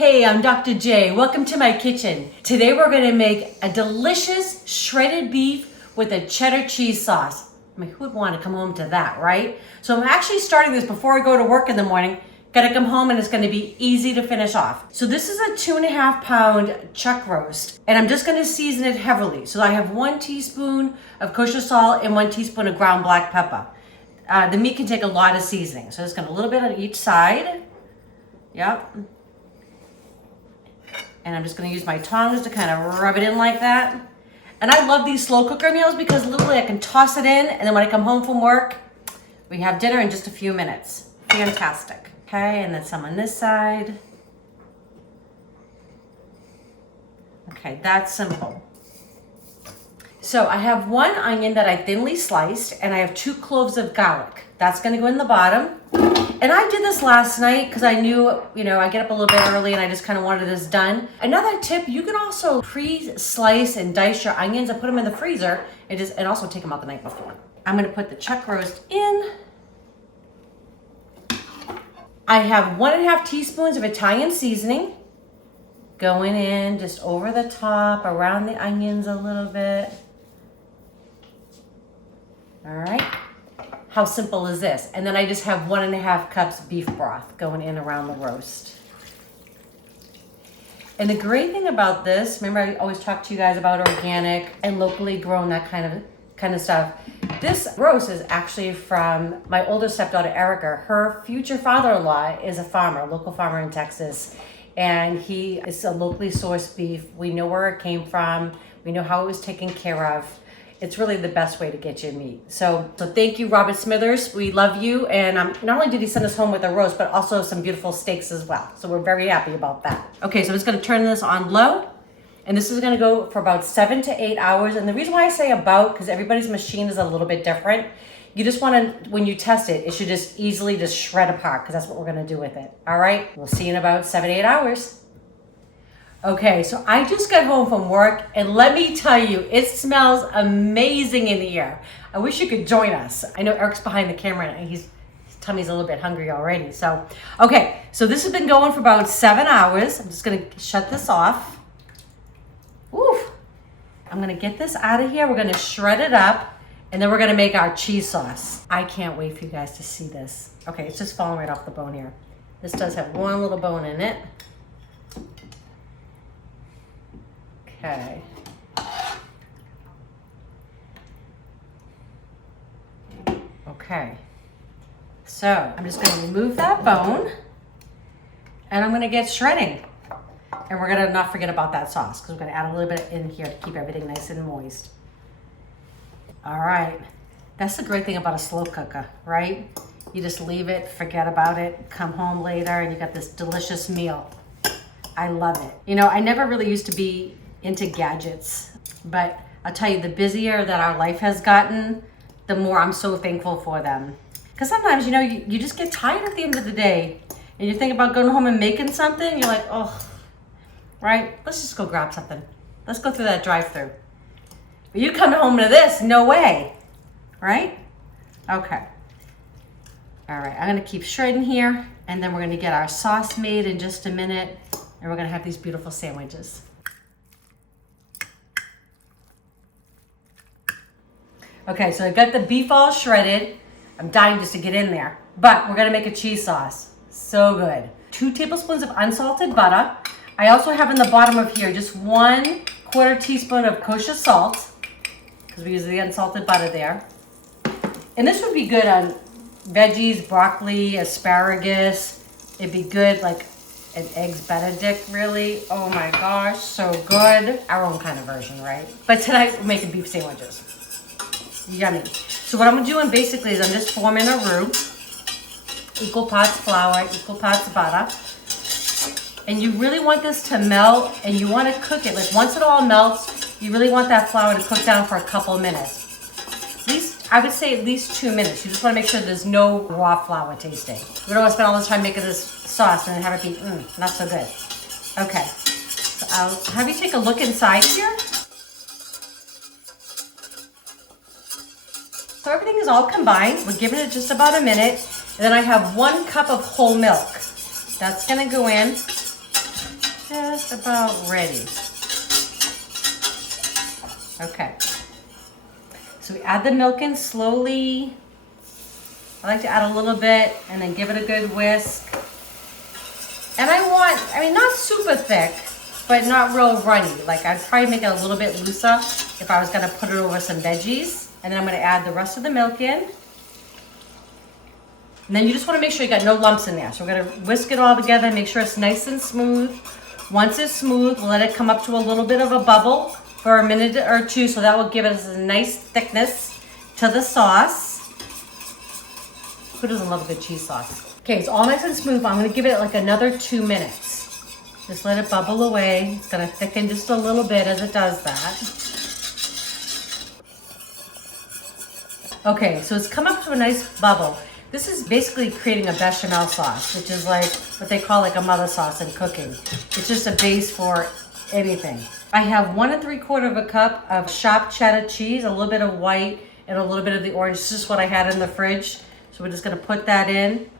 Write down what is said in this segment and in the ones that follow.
Hey, I'm Dr. J. Welcome to my kitchen. Today we're going to make a delicious shredded beef with a cheddar cheese sauce. I mean, who would want to come home to that, right? So I'm actually starting this before I go to work in the morning. Gotta come home and it's gonna be easy to finish off. So this is a 2.5 pound chuck roast and I'm just gonna season it heavily. So I have 1 teaspoon of kosher salt and 1 teaspoon of ground black pepper. The meat can take a lot of seasoning. So just gonna a little bit on each side. Yep. And I'm just gonna use my tongs to kind of rub it in like that. And I love these slow cooker meals because literally I can toss it in and then when I come home from work, we have dinner in just a few minutes. Fantastic. Okay, and then some on this side. Okay, that's simple. So I have 1 onion that I thinly sliced and I have 2 cloves of garlic. That's gonna go in the bottom. And I did this last night because I knew, I get up a little bit early and I just kind of wanted this done. Another tip, you can also pre-slice and dice your onions and put them in the freezer and also take them out the night before. I'm gonna put the chuck roast in. I have 1.5 teaspoons of Italian seasoning going in just over the top, around the onions a little bit. All right, how simple is this? And then I just have 1.5 cups beef broth going in around the roast. And the great thing about this, remember I always talk to you guys about organic and locally grown, that kind of stuff. This roast is actually from my older stepdaughter, Erica. Her future father-in-law is a farmer, a local farmer in Texas. And he is a locally sourced beef. We know where it came from. We know how it was taken care of. It's really the best way to get your meat. So thank you, Robert Smithers. We love you. And not only did he send us home with a roast, but also some beautiful steaks as well. So we're very happy about that. Okay, so I'm just gonna turn this on low. And this is gonna go for about 7 to 8 hours. And the reason why I say about, because everybody's machine is a little bit different. You just wanna, when you test it, it should just easily just shred apart because that's what we're gonna do with it. All right, we'll see you in about 7 to 8 hours. Okay, so I just got home from work and let me tell you, it smells amazing in here. I wish you could join us. I know Eric's behind the camera and his tummy's a little bit hungry already. So, okay, so this has been going for about 7 hours. I'm just gonna shut this off. Oof. I'm gonna get this out of here. We're gonna shred it up and then we're gonna make our cheese sauce. I can't wait for you guys to see this. Okay, it's just falling right off the bone here. This does have 1 little bone in it. Okay. Okay. So I'm just gonna remove that bone and I'm gonna get shredding. And we're gonna not forget about that sauce because we're gonna add a little bit in here to keep everything nice and moist. All right, that's the great thing about a slow cooker, right? You just leave it, forget about it, come home later and you got this delicious meal. I love it. I never really used to be into gadgets, but I'll tell you, the busier that our life has gotten, the more I'm so thankful for them. Because sometimes, you just get tired at the end of the day and you think about going home and making something, you're like, oh, right? Let's just go grab something. Let's go through that drive-through. But you come home to this, no way, right? Okay. All right, I'm gonna keep shredding here and then we're gonna get our sauce made in just a minute and we're gonna have these beautiful sandwiches. Okay, so I got the beef all shredded. I'm dying just to get in there, but we're gonna make a cheese sauce. So good. 2 tablespoons of unsalted butter. I also have in the bottom of here just 1/4 teaspoon of kosher salt, because we use the unsalted butter there. And this would be good on veggies, broccoli, asparagus. It'd be good like an eggs benedict, really. Oh my gosh, so good. Our own kind of version, right? But tonight we're making beef sandwiches. Yummy. So what I'm doing basically is I'm just forming a roux. Equal parts flour, equal parts butter. And you really want this to melt and you want to cook it. Like once it all melts, you really want that flour to cook down for a couple of minutes. At least, I would say at least 2 minutes. You just want to make sure there's no raw flour tasting. We don't want to spend all this time making this sauce and have it be, not so good. Okay, so I'll have you take a look inside here. So everything is all combined. We're giving it just about a minute. And then I have 1 cup of whole milk. That's gonna go in. just about ready. Okay. So we add the milk in slowly. I like to add a little bit and then give it a good whisk. And I mean, not super thick, but not real runny. Like I'd probably make it a little bit looser if I was gonna put it over some veggies. And then I'm gonna add the rest of the milk in. And then you just wanna make sure you got no lumps in there. So we're gonna whisk it all together, make sure it's nice and smooth. Once it's smooth, we'll let it come up to a little bit of a bubble for a minute or two, so that will give us a nice thickness to the sauce. Who doesn't love a good cheese sauce? Okay, it's all nice and smooth. I'm gonna give it like another 2 minutes. Just let it bubble away. It's gonna thicken just a little bit as it does that. Okay, so it's come up to a nice bubble. This is basically creating a bechamel sauce, which is like what they call like a mother sauce in cooking. It's just a base for anything. I have 1 3/4 cup of sharp cheddar cheese, a little bit of white, and a little bit of the orange. This is just what I had in the fridge. So we're just gonna put that in.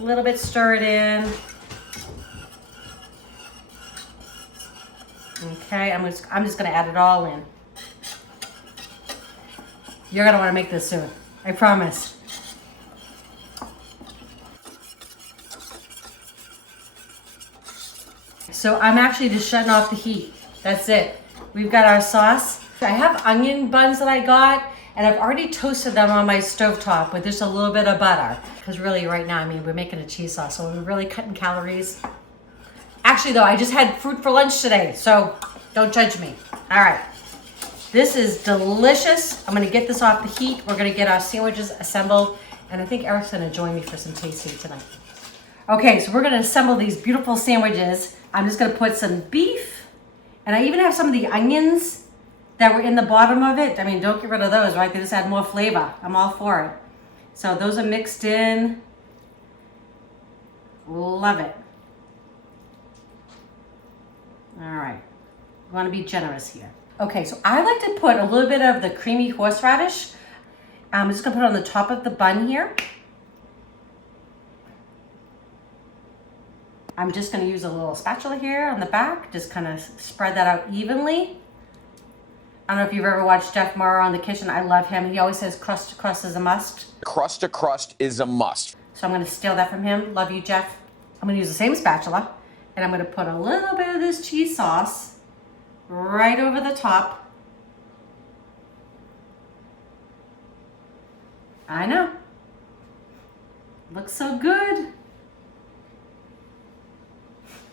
A little bit stir it in. Okay, I'm just gonna add it all in. You're gonna wanna make this soon, I promise. So I'm actually just shutting off the heat. That's it. We've got our sauce. I have onion buns that I got, and I've already toasted them on my stovetop with just a little bit of butter. Because really right now, I mean, we're making a cheese sauce, so we're really cutting calories. Actually though, I just had fruit for lunch today, so don't judge me. All right, this is delicious. I'm gonna get this off the heat. We're gonna get our sandwiches assembled, and I think Eric's gonna join me for some tasting tonight. Okay, so we're gonna assemble these beautiful sandwiches. I'm just gonna put some beef, and I even have some of the onions that were in the bottom of it. I mean, don't get rid of those, right? They just add more flavor. I'm all for it. So those are mixed in. Love it. All right, you wanna be generous here. Okay, so I like to put a little bit of the creamy horseradish. I'm just gonna put it on the top of the bun here. I'm just gonna use a little spatula here on the back, just kind of spread that out evenly. I don't know if you've ever watched Jeff Morrow on The Kitchen. I love him. He always says crust to crust is a must. Crust to crust is a must. So I'm gonna steal that from him. Love you, Jeff. I'm gonna use the same spatula, and I'm gonna put a little bit of this cheese sauce right over the top. I know. Looks so good.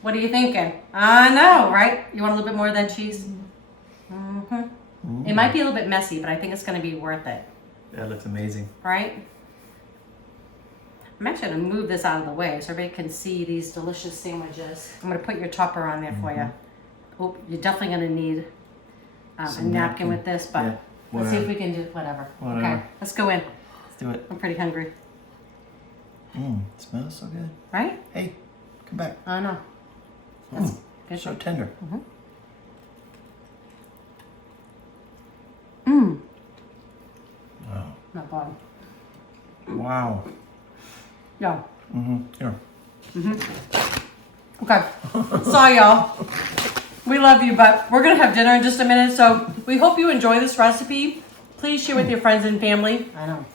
What are you thinking? I know, right? You want a little bit more of that cheese? Mm-hmm. It might be a little bit messy, but I think it's gonna be worth it. That looks amazing. Right? I'm actually gonna move this out of the way so everybody can see these delicious sandwiches. I'm gonna put your topper on there for you. Oh, you're definitely gonna need a napkin with this, but yeah, let's see if we can do whatever. Okay, let's go in. Let's do it. I'm pretty hungry. It smells so good. Right? Hey, come back. I know. That's good. So tender. Wow. Not bad. Wow. Yeah. Here. Okay. Sorry, y'all. We love you, but we're gonna have dinner in just a minute. So we hope you enjoy this recipe. Please share with your friends and family. I know.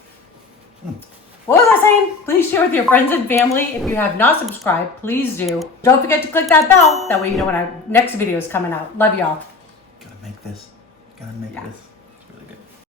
What was I saying? Please share with your friends and family. If you have not subscribed, please do. Don't forget to click that bell. That way you know when our next video is coming out. Love y'all. Gotta make this. Gotta make this.